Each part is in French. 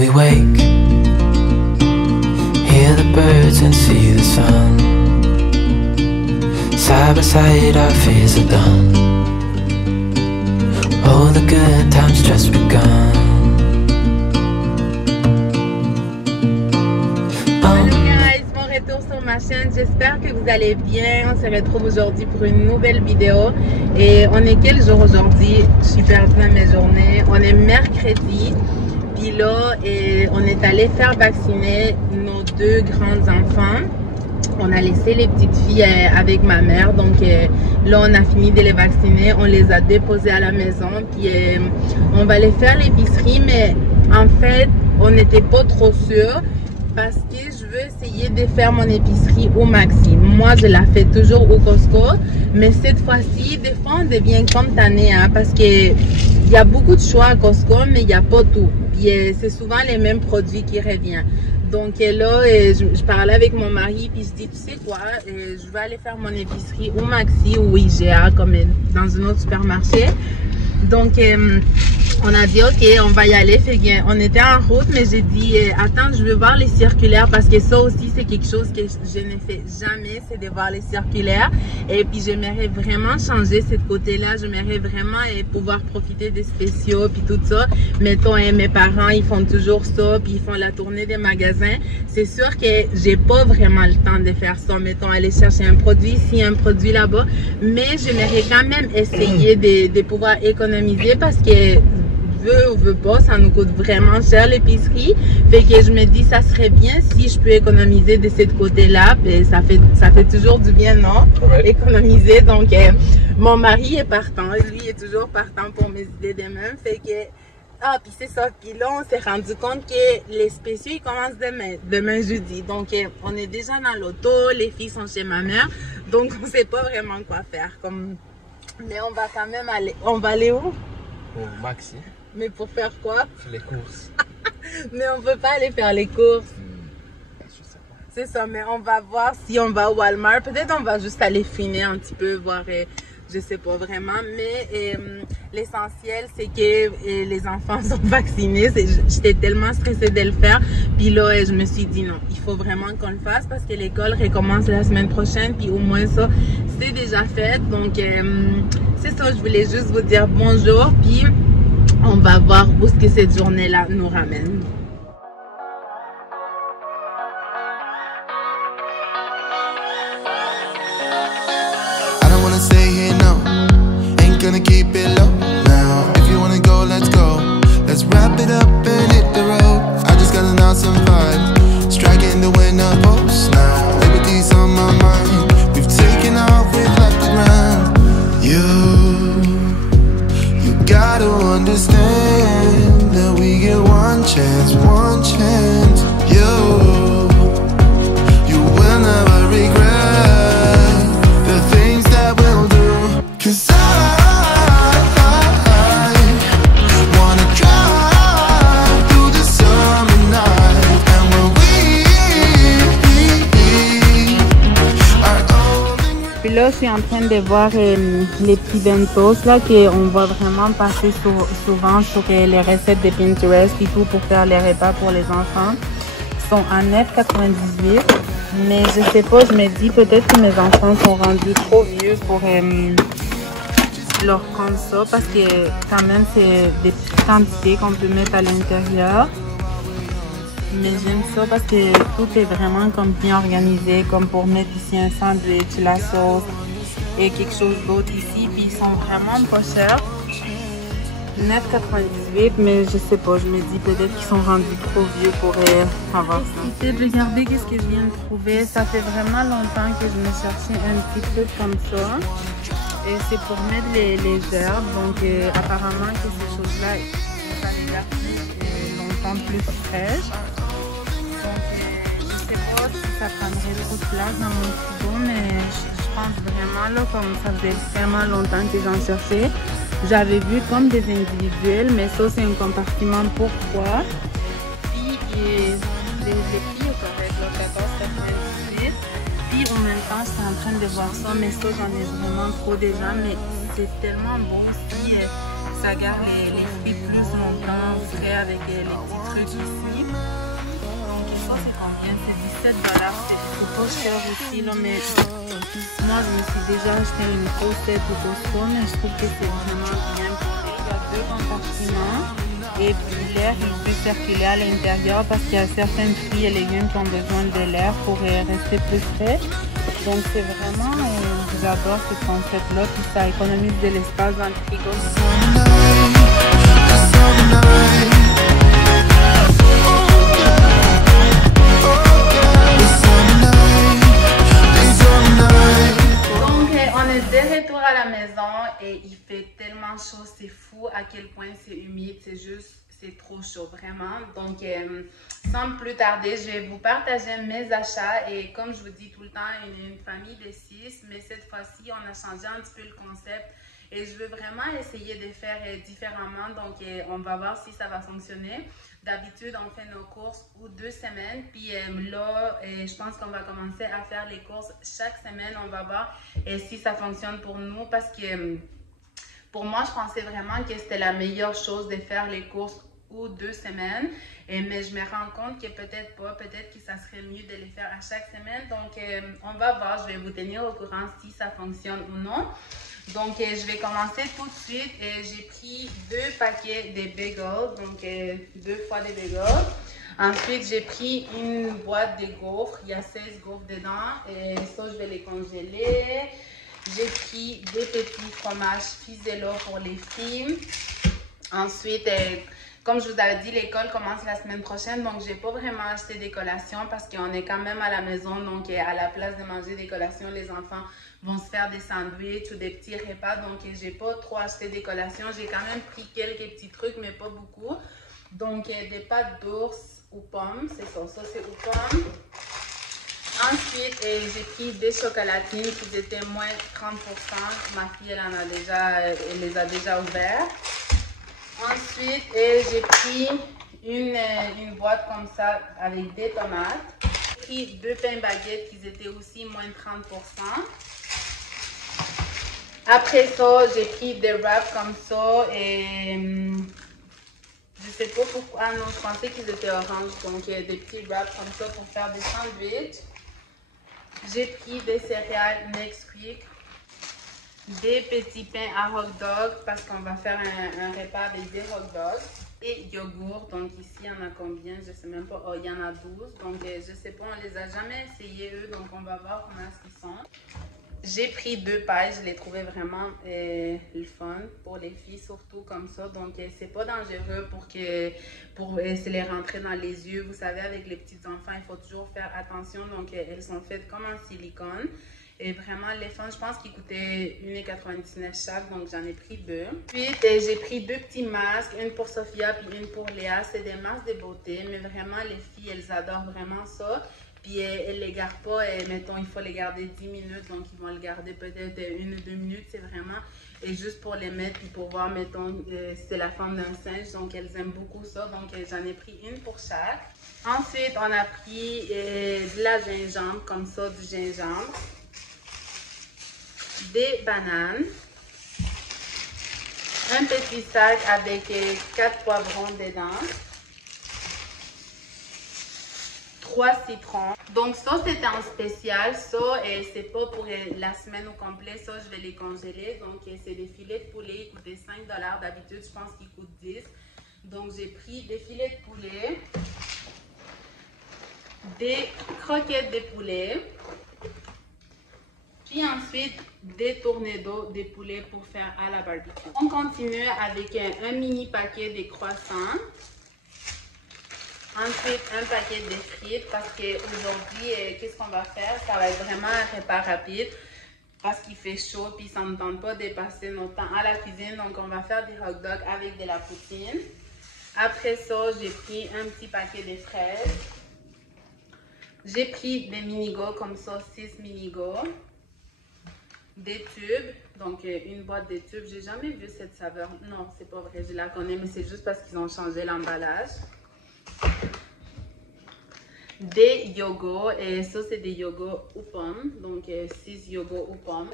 we wake, hear the birds and see the sun. Side by side our fears are done. Oh, the good times just begun. Sur ma chaîne, j'espère que vous allez bien. On se retrouve aujourd'hui pour une nouvelle vidéo. Et on est quel jour aujourd'hui? Je suis perdue dans mes journées. On est mercredi. Puis là, on est allé faire vacciner nos deux grands enfants. On a laissé les petites filles avec ma mère. Donc là, on a fini de les vacciner. On les a déposées à la maison. Puis on va aller faire l'épicerie. Mais en fait, on n'était pas trop sûrs. Parce que je veux essayer de faire mon épicerie au Maxi. Moi, je la fais toujours au Costco. Mais cette fois-ci, des fois, on devient comme tanné. Hein, parce qu'il y a beaucoup de choix à Costco, mais il n'y a pas tout. Puis c'est souvent les mêmes produits qui reviennent. Donc là, je parlais avec mon mari. Puis je dis, tu sais quoi, je vais aller faire mon épicerie au Maxi ou IGA, comme dans un autre supermarché. Donc, on a dit, ok, on va y aller. Fait que, on était en route, mais j'ai dit, attends, je veux voir les circulaires parce que ça aussi, c'est quelque chose que je ne fais jamais, c'est de voir les circulaires. Et puis, j'aimerais vraiment changer ce côté-là. J'aimerais vraiment pouvoir profiter des spéciaux puis tout ça. Mettons, mes parents, ils font toujours ça, puis ils font la tournée des magasins. C'est sûr que j'ai pas vraiment le temps de faire ça. Mettons, aller chercher un produit ici, un produit là-bas. Mais j'aimerais quand même essayer de pouvoir économiser parce que veut ou veut pas, ça nous coûte vraiment cher l'épicerie. Fait que je me dis, ça serait bien si je peux économiser de ce côté-là. Ça fait toujours du bien, non? Ouais. Économiser. Donc, mon mari est partant. Lui est toujours partant pour mes idées de même. Fait que, puis c'est ça. Puis là, on s'est rendu compte que les spéciaux, ils commencent demain jeudi. Donc, on est déjà dans l'auto. Les filles sont chez ma mère. Donc, on sait pas vraiment quoi faire. Mais on va quand même aller. On va aller où? Au Maxi. Mais pour faire quoi? Les courses. Mais on peut pas aller faire les courses. Je sais pas. C'est ça, mais on va voir si on va au Walmart. Peut-être on va juste aller finir un petit peu, voir, je sais pas vraiment. Mais l'essentiel, c'est que les enfants sont vaccinés. J'étais tellement stressée de le faire. Puis là, je me suis dit non, il faut vraiment qu'on le fasse parce que l'école recommence la semaine prochaine. Puis au moins ça, c'est déjà fait. Donc, c'est ça, je voulais juste vous dire bonjour. Puis on va voir où est-ce que cette journée-là nous ramène. I don't wanna stay here, no. Ain't gonna keep it low now. If you wanna go, let's go. Let's wrap it up and hit the road. I just got an awesome vibe. Striking the winner post now. Liberty's on my mind. We've taken off, we've left the ground. You gotta understand that we get one chance, one chance. You will never regret the things that we'll do. 'Cause I wanna drive through the summer night. And when we are golden. Puis là, je suis en train de voir les petits bentos là qu'on va vraiment passer souvent sur les recettes de Pinterest et tout pour faire les repas pour les enfants. Ils sont à 9,98. Mais je sais pas, je me dis peut-être que mes enfants sont rendus trop vieux pour leur prendre ça parce que quand même c'est des petites quantités qu'on peut mettre à l'intérieur. Mais j'aime ça parce que tout est vraiment comme bien organisé, comme pour mettre ici un sandwich, la sauce et quelque chose d'autre ici. Puis ils sont vraiment pas chers. 9,98, mais je sais pas, je me dis peut-être qu'ils sont rendus trop vieux pour avoir ça. Regardez qu'est-ce que je viens de trouver. Ça fait vraiment longtemps que je me cherchais un petit truc comme ça. Et c'est pour mettre les herbes. Donc apparemment que ces choses-là, ça les garde longtemps plus fraîches. Je sais pas si ça prendrait beaucoup de place dans mon frigo, mais je pense vraiment là, comme ça faisait vraiment longtemps que j'en cherchais. J'avais vu comme des individuels, mais ça c'est un compartiment pour 3. Puis les prix est correct, 14,98. Puis en même temps, j'étais en train de voir ça, mais ça j'en ai vraiment trop déjà, mais c'est tellement bon aussi. ça garde les fruits plus longtemps frais avec les petits trucs ici. Donc ça c'est combien? C'est 17 $. C'est pas cher aussi là, mais moi je me suis déjà acheté une grosse tête au Costco, mais je trouve que c'est vraiment bien posé. Il y a 2 compartiments et puis l'air il peut circuler à l'intérieur parce qu'il y a certains fruits et légumes qui ont besoin de l'air pour rester plus frais. Donc c'est vraiment, j'adore ce concept-là, puis ça économise de l'espace dans le frigo. Donc on est de retour à la maison et il fait tellement chaud, c'est fou à quel point c'est humide, c'est trop chaud vraiment. Donc sans plus tarder, je vais vous partager mes achats et comme je vous dis tout le temps, une famille de 6, mais cette fois-ci on a changé un petit peu le concept et je veux vraiment essayer de faire différemment. Donc on va voir si ça va fonctionner. D'habitude on fait nos courses ou 2 semaines, puis là je pense qu'on va commencer à faire les courses chaque semaine. On va voir si ça fonctionne pour nous parce que pour moi je pensais vraiment que c'était la meilleure chose de faire les courses ou 2 semaines, mais je me rends compte que peut-être pas, peut-être que ça serait mieux de les faire à chaque semaine. Donc on va voir, je vais vous tenir au courant si ça fonctionne ou non. Donc je vais commencer tout de suite. J'ai pris 2 paquets de bagels, donc 2 fois des bagels. Ensuite j'ai pris une boîte de gaufres, il y a 16 gaufres dedans et ça je vais les congeler. J'ai pris des petits fromages Fizello pour les filles. Ensuite comme je vous avais dit, l'école commence la semaine prochaine, donc j'ai pas vraiment acheté des collations parce qu'on est quand même à la maison. Donc à la place de manger des collations, les enfants vont se faire des sandwichs ou des petits repas. Donc j'ai pas trop acheté des collations. J'ai quand même pris quelques petits trucs, mais pas beaucoup. Donc des pâtes d'ours aux pommes, c'est ça, c'est aux pommes. Ensuite, j'ai pris des chocolatines qui étaient moins 30%. Ma fille, elle les a déjà ouvertes. Ensuite, j'ai pris une boîte comme ça avec des tomates. J'ai pris 2 pains baguettes qui étaient aussi moins 30%. Après ça, j'ai pris des wraps comme ça et je sais pas pourquoi. Ah non, je pensais qu'ils étaient oranges. Donc, des petits wraps comme ça pour faire des sandwichs. J'ai pris des céréales Nesquik. Des petits pains à hot dog parce qu'on va faire un repas avec des hot dogs et yogourt. Donc ici il y en a combien, je sais même pas. Oh, il y en a 12, donc je sais pas, on les a jamais essayés eux, donc on va voir comment est-ce qu'ils sont. J'ai pris 2 pailles, je les trouvais vraiment le fun pour les filles surtout comme ça. Donc c'est pas dangereux pour se les rentrer dans les yeux. Vous savez, avec les petits enfants il faut toujours faire attention. Donc elles sont faites comme en silicone. Et vraiment, les fun, je pense qu'ils coûtaient 1,99 chaque, donc j'en ai pris 2. Ensuite, j'ai pris 2 petits masques, une pour Sophia puis une pour Léa. C'est des masques de beauté, mais vraiment, les filles, elles adorent vraiment ça. Puis elles les gardent pas, mettons, il faut les garder 10 minutes, donc ils vont le garder peut-être 1 ou 2 minutes, c'est vraiment juste pour les mettre, puis pour voir, mettons, c'est la forme d'un singe, donc elles aiment beaucoup ça, donc j'en ai pris une pour chaque. Ensuite, on a pris de la gingembre, comme ça, du gingembre. Des bananes, un petit sac avec 4 poivrons dedans, 3 citrons. Donc ça c'était en spécial, ça c'est pas pour la semaine au complet, ça je vais les congeler. Donc c'est des filets de poulet, ils coûtaient 5 $, d'habitude je pense qu'ils coûtent 10. Donc j'ai pris des filets de poulet, des croquettes de poulet. Puis ensuite, des tournedos de poulet pour faire à la barbecue. On continue avec un mini paquet de croissants. Ensuite, un paquet de frites parce qu'aujourd'hui, qu'est-ce qu'on va faire? Ça va être vraiment un repas rapide parce qu'il fait chaud puis ça ne tente pas de passer notre temps à la cuisine. Donc, on va faire des hot dogs avec de la poutine. Après ça, j'ai pris un petit paquet de fraises. J'ai pris des mini-go comme ça, 6 mini-go. Des tubes, donc une boîte de tubes. J'ai jamais vu cette saveur. Non, c'est pas vrai, je la connais, mais c'est juste parce qu'ils ont changé l'emballage. Des yogos, et ça c'est des yogos aux pommes, donc 6 yogos aux pommes.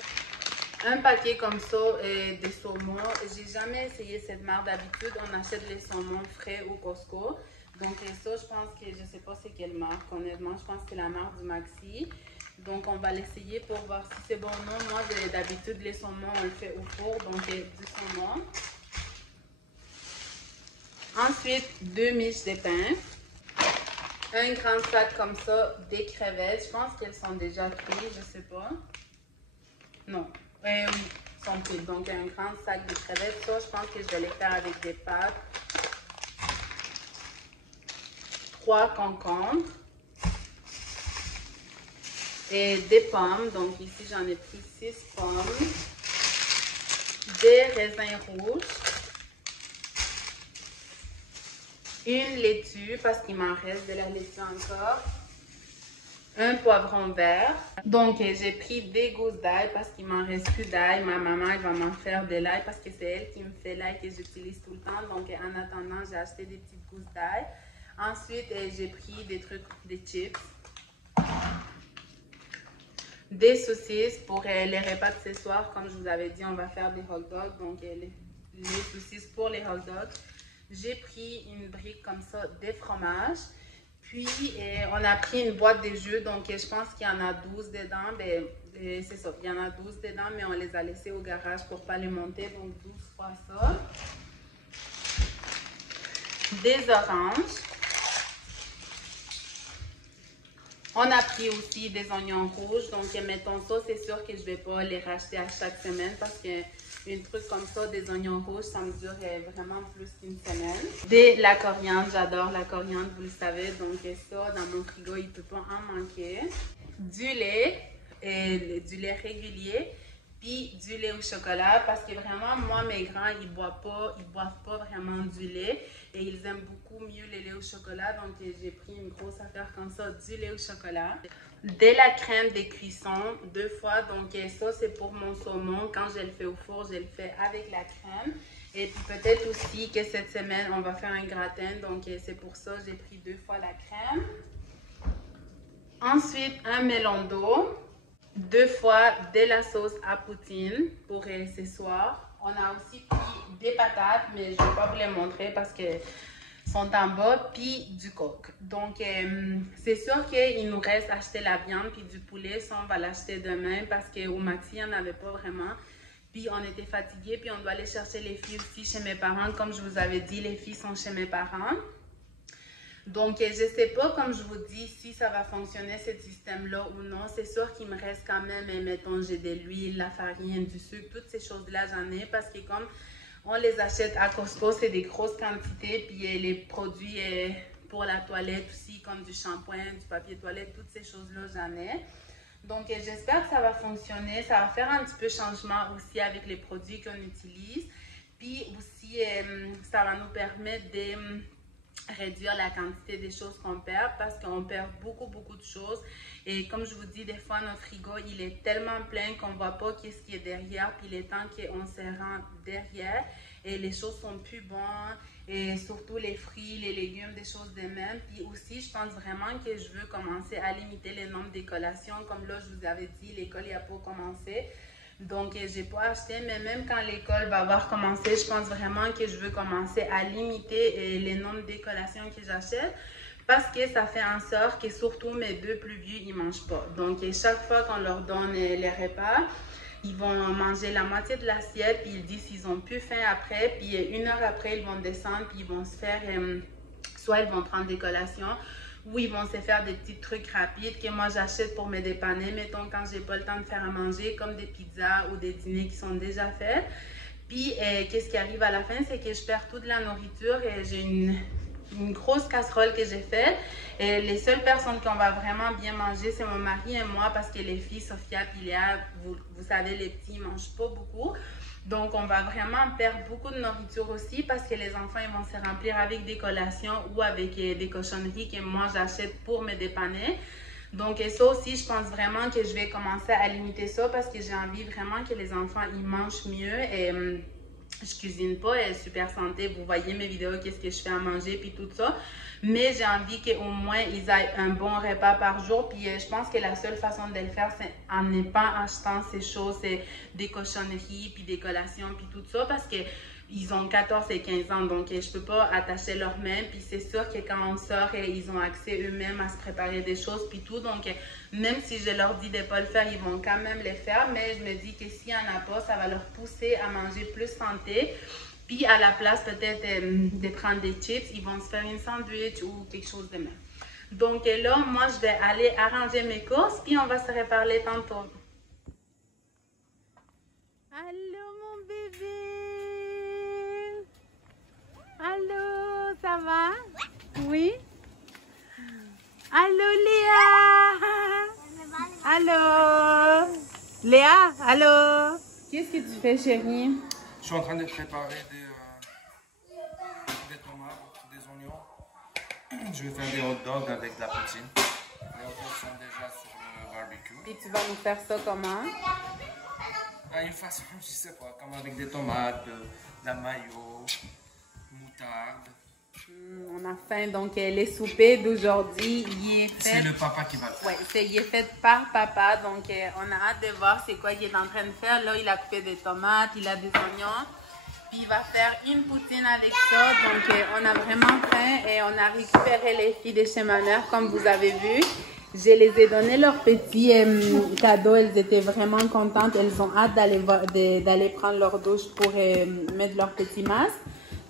un paquet comme ça de saumon. J'ai jamais essayé cette marque. D'habitude, on achète les saumons frais au Costco. Donc ça, je pense que, je sais pas c'est quelle marque, honnêtement. Je pense que c'est la marque du Maxi. Donc on va l'essayer pour voir si c'est bon ou non. Moi, d'habitude, les saumons, on le fait au four. Donc du saumon. Ensuite, 2 miches de pain. Un grand sac comme ça des crevettes. Je pense qu'elles sont déjà prises, je sais pas. Non. Oui, sont prises. Donc un grand sac de crevettes. Ça, je pense que je vais les faire avec des pâtes. 3 concombres. Et des pommes. Donc ici, j'en ai pris 6 pommes. Des raisins rouges. Une laitue, parce qu'il m'en reste de la laitue encore. Un poivron vert. Donc, j'ai pris des gousses d'ail parce qu'il m'en reste plus d'ail. Ma maman, elle va m'en faire de l'ail parce que c'est elle qui me fait l'ail que j'utilise tout le temps. Donc, en attendant, j'ai acheté des petites gousses d'ail. Ensuite, j'ai pris des trucs, des chips. Des saucisses pour les repas de ce soir. Comme je vous avais dit, on va faire des hot dogs. Donc, les saucisses pour les hot dogs. J'ai pris une brique comme ça de fromage. Puis, on a pris une boîte de jus. Donc, je pense qu'il y en a 12 dedans. C'est ça, il y en a 12 dedans, mais on les a laissés au garage pour ne pas les monter. Donc, 12 fois ça. Des oranges. On a pris aussi des oignons rouges. Donc, mettons ça, c'est sûr que je ne vais pas les racheter à chaque semaine parce que une truc comme ça, des oignons rouges, ça me dure vraiment plus qu'une semaine. De la coriandre, j'adore la coriandre, vous le savez. Donc ça, dans mon frigo, il ne peut pas en manquer. Du lait régulier, puis du lait au chocolat. Parce que vraiment, moi, mes grands, ils boivent pas vraiment du lait. Et ils aiment beaucoup mieux le lait au chocolat. Donc j'ai pris une grosse affaire comme ça, du lait au chocolat. De la crème de cuisson 2 fois. Donc ça, c'est pour mon saumon. Quand je le fais au four, je le fais avec la crème. Et puis peut-être aussi que cette semaine, on va faire un gratin. Donc c'est pour ça que j'ai pris 2 fois la crème. Ensuite, un melon d'eau. 2 fois de la sauce à poutine pour ce soir. On a aussi pris des patates, mais je ne vais pas vous les montrer parce que sont en bas, puis du coq. Donc, c'est sûr qu'il nous reste acheter la viande puis du poulet. Ça, on va l'acheter demain parce qu'au Maxi, il n'y en avait pas vraiment. Puis, on était fatigués, puis on doit aller chercher les filles aussi chez mes parents. Comme je vous avais dit, les filles sont chez mes parents. Donc, je ne sais pas, comme je vous dis, si ça va fonctionner, ce système-là ou non. C'est sûr qu'il me reste quand même, mettons, j'ai de l'huile, la farine, du sucre, toutes ces choses-là, j'en ai parce que comme on les achète à Costco, c'est des grosses quantités. Puis les produits pour la toilette aussi, comme du shampoing, du papier toilette, toutes ces choses-là, j'en ai. Donc, j'espère que ça va fonctionner. Ça va faire un petit peu changement aussi avec les produits qu'on utilise. Puis aussi, ça va nous permettre de réduire la quantité des choses qu'on perd parce qu'on perd beaucoup de choses. Et comme je vous dis, des fois, notre frigo, il est tellement plein qu'on ne voit pas qu'est-ce qui est derrière. Puis il est temps qu'on se rend derrière et les choses sont plus bonnes. Et surtout les fruits, les légumes, des choses de même. Puis aussi, je pense vraiment que je veux commencer à limiter le nombre de collations. Comme là, je vous avais dit, l'école n'a pas commencé. Donc, je n'ai pas acheté, mais même quand l'école va avoir commencé, je pense vraiment que je veux commencer à limiter le nombre de collations que j'achète parce que ça fait en sorte que surtout mes 2 plus vieux, ils ne mangent pas. Donc, chaque fois qu'on leur donne les repas, ils vont manger la moitié de l'assiette, puis ils disent qu'ils ont plus faim après, puis 1 heure après, ils vont descendre, puis ils vont se faire, soit ils vont prendre des collations, ou ils vont se faire des petits trucs rapides que moi j'achète pour me dépanner, mettons quand j'ai pas le temps de faire à manger, comme des pizzas ou des dîners qui sont déjà faits. Puis qu'est-ce qui arrive à la fin, c'est que je perds toute la nourriture et j'ai une grosse casserole que j'ai faite. Et les seules personnes qu'on va vraiment bien manger, c'est mon mari et moi, parce que les filles, Sophia et Léa, vous savez, les petits, ils mangent pas beaucoup. Donc, on va vraiment perdre beaucoup de nourriture aussi parce que les enfants, ils vont se remplir avec des collations ou avec des cochonneries que moi, j'achète pour me dépanner. Donc, ça aussi, je pense vraiment que je vais commencer à limiter ça parce que j'ai envie vraiment que les enfants, ils mangent mieux. Et je cuisine pas, elle est super santé. Vous voyez mes vidéos, qu'est-ce que je fais à manger, puis tout ça. Mais j'ai envie qu'au moins, ils aient un bon repas par jour. Puis je pense que la seule façon de le faire, c'est en ne pas achetant ces choses, c'est des cochonneries, puis des collations, puis tout ça. Parce que ils ont 14 et 15 ans, donc je peux pas attacher leurs mains. Puis c'est sûr que quand on sort, ils ont accès eux-mêmes à se préparer des choses, puis tout. Donc même si je leur dis de ne pas le faire, ils vont quand même le faire. Mais je me dis que s'il n'y en a pas, ça va leur pousser à manger plus santé. Puis à la place peut-être de prendre des chips, ils vont se faire une sandwich ou quelque chose de même. Donc là, moi, je vais aller arranger mes courses, puis on va se reparler tantôt. Allô, mon bébé! Allô, ça va? Oui? Allô, Léa! Allô? Léa, allô? Qu'est-ce que tu fais, chérie? Je suis en train de préparer des tomates, des oignons. Je vais faire des hot dogs avec de la poutine. Les hot dogs sont déjà sur le barbecue. Et tu vas nous faire ça comment? À une façon, je sais pas, comme avec des tomates, de la mayo, moutarde. On a faim, donc les soupers d'aujourd'hui, il est fait. C'est le papa qui va le faire. Oui, il est fait par papa, donc on a hâte de voir c'est quoi qu'il est en train de faire. Là, il a coupé des tomates, il a des oignons, puis il va faire une poutine avec ça. Donc on a vraiment faim et on a récupéré les filles de chez ma mère, comme vous avez vu. Je les ai donné leurs petits cadeaux, elles étaient vraiment contentes. Elles ont hâte d'aller prendre leur douche pour mettre leur petit masque.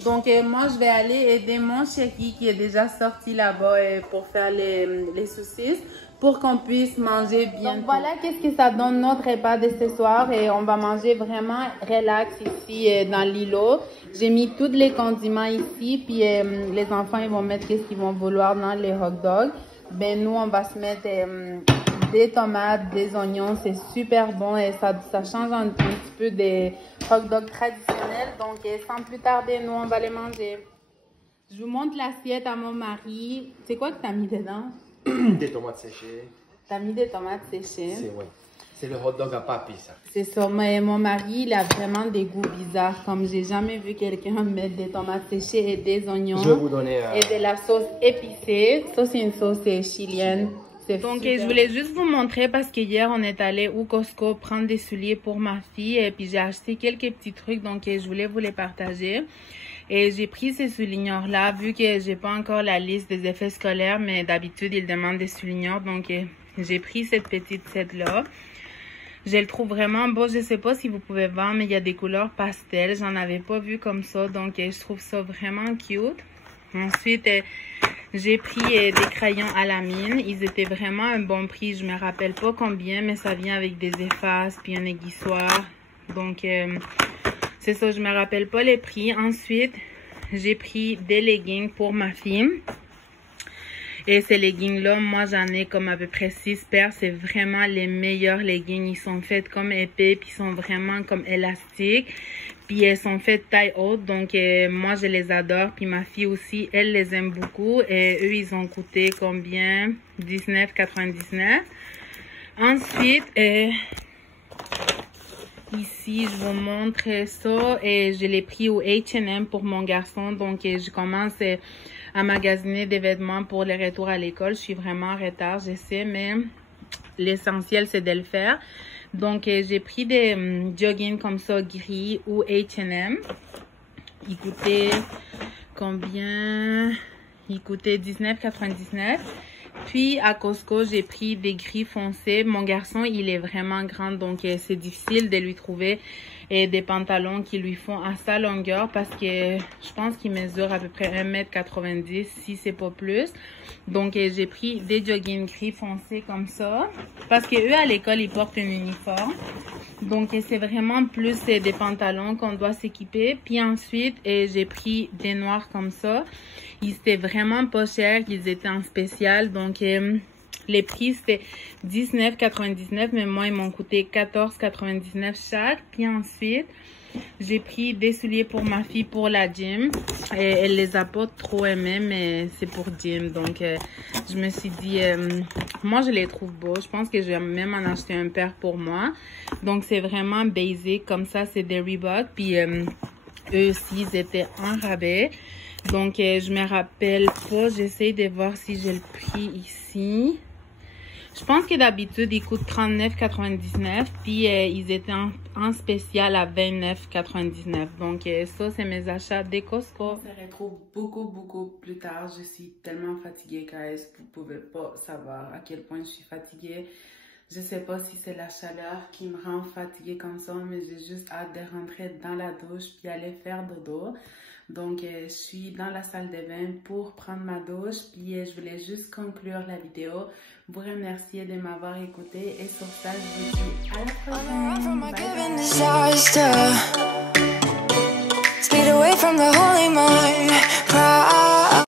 Donc, moi, je vais aller aider mon chéri qui est déjà sorti là-bas pour faire les saucisses pour qu'on puisse manger bien. Donc, voilà qu'est-ce que ça donne notre repas de ce soir et on va manger vraiment relax ici dans l'îlot. J'ai mis tous les condiments ici, puis les enfants, ils vont mettre ce qu'ils vont vouloir dans les hot dogs. Ben, nous, on va se mettre des tomates, des oignons, c'est super bon et ça change un petit peu des hot dogs traditionnels. Donc, sans plus tarder, nous, on va les manger. Je vous montre l'assiette à mon mari. C'est quoi que tu as mis dedans? Des tomates séchées. Tu as mis des tomates séchées? C'est le hot dog à papi, ça. C'est ça. Mais mon mari, il a vraiment des goûts bizarres. Comme j'ai jamais vu quelqu'un mettre des tomates séchées et des oignons. Je vais vous donner... Et de la sauce épicée. Ça, c'est une sauce chilienne. Donc, je voulais juste vous montrer parce que hier, on est allé au Costco prendre des souliers pour ma fille. Et puis, j'ai acheté quelques petits trucs. Donc, je voulais vous les partager. Et j'ai pris ces souligneurs-là, vu que j'ai pas encore la liste des effets scolaires. Mais d'habitude, ils demandent des souligneurs. Donc, j'ai pris cette petite set-là. Je le trouve vraiment beau. Je sais pas si vous pouvez voir, mais il y a des couleurs pastel. J'en avais pas vu comme ça. Donc, je trouve ça vraiment cute. Ensuite, j'ai pris des crayons à la mine. Ils étaient vraiment un bon prix. Je me rappelle pas combien, mais ça vient avec des effaces puis un aiguisoir. Donc, c'est ça, je me rappelle pas les prix. Ensuite, j'ai pris des leggings pour ma fille. Et ces leggings-là, moi, j'en ai comme à peu près 6 paires. C'est vraiment les meilleurs leggings. Ils sont faits comme épais, puis ils sont vraiment comme élastiques. Puis elles sont faites taille haute, donc moi, je les adore. Puis ma fille aussi, elle les aime beaucoup. Et eux, ils ont coûté combien? $19,99. Ensuite, ici, je vous montre ça. Et je l'ai pris au H&M pour mon garçon. Donc, je commence à magasiner des vêtements pour le retour à l'école. Je suis vraiment en retard, je sais, mais l'essentiel, c'est de le faire. Donc, j'ai pris des joggings comme ça, gris ou H&M. Ils coûtaient combien? Ils coûtaient $19,99. Puis, à Costco, j'ai pris des gris foncés. Mon garçon, il est vraiment grand, donc c'est difficile de lui trouver des pantalons qui lui font à sa longueur parce que je pense qu'il mesure à peu près 1,90 m, si c'est pas plus. Donc, j'ai pris des joggings gris foncés comme ça parce que eux à l'école, ils portent un uniforme. Donc, c'est vraiment plus des pantalons qu'on doit s'équiper. Puis ensuite, j'ai pris des noirs comme ça. Ils étaient vraiment pas chers, ils étaient en spécial. Donc, les prix, c'était $19,99, mais moi, ils m'ont coûté $14,99 chaque. Puis ensuite, j'ai pris des souliers pour ma fille pour la gym. Et elle les a pas trop aimés, mais c'est pour gym. Donc, je me suis dit, moi, je les trouve beaux. Je pense que je vais même en acheter un paire pour moi. Donc, c'est vraiment basic. Comme ça, c'est des Reebok. Puis, eux aussi, ils étaient en rabais. Donc, je me rappelle pas. J'essaie de voir si j'ai le prix ici. Je pense que d'habitude, ils coûtent 39,99. Puis, ils étaient en spécial à 29,99. Donc, ça, c'est mes achats de Costco. On se retrouve beaucoup plus tard. Je suis tellement fatiguée, guys. Vous pouvez pas savoir à quel point je suis fatiguée. Je sais pas si c'est la chaleur qui me rend fatiguée comme ça, mais j'ai juste hâte de rentrer dans la douche puis aller faire dodo. Donc, je suis dans la salle de bain pour prendre ma douche. Puis, je voulais juste conclure la vidéo. Vous remercier de m'avoir écouté. Et sur ça, je vous dis à la prochaine. Bye bye.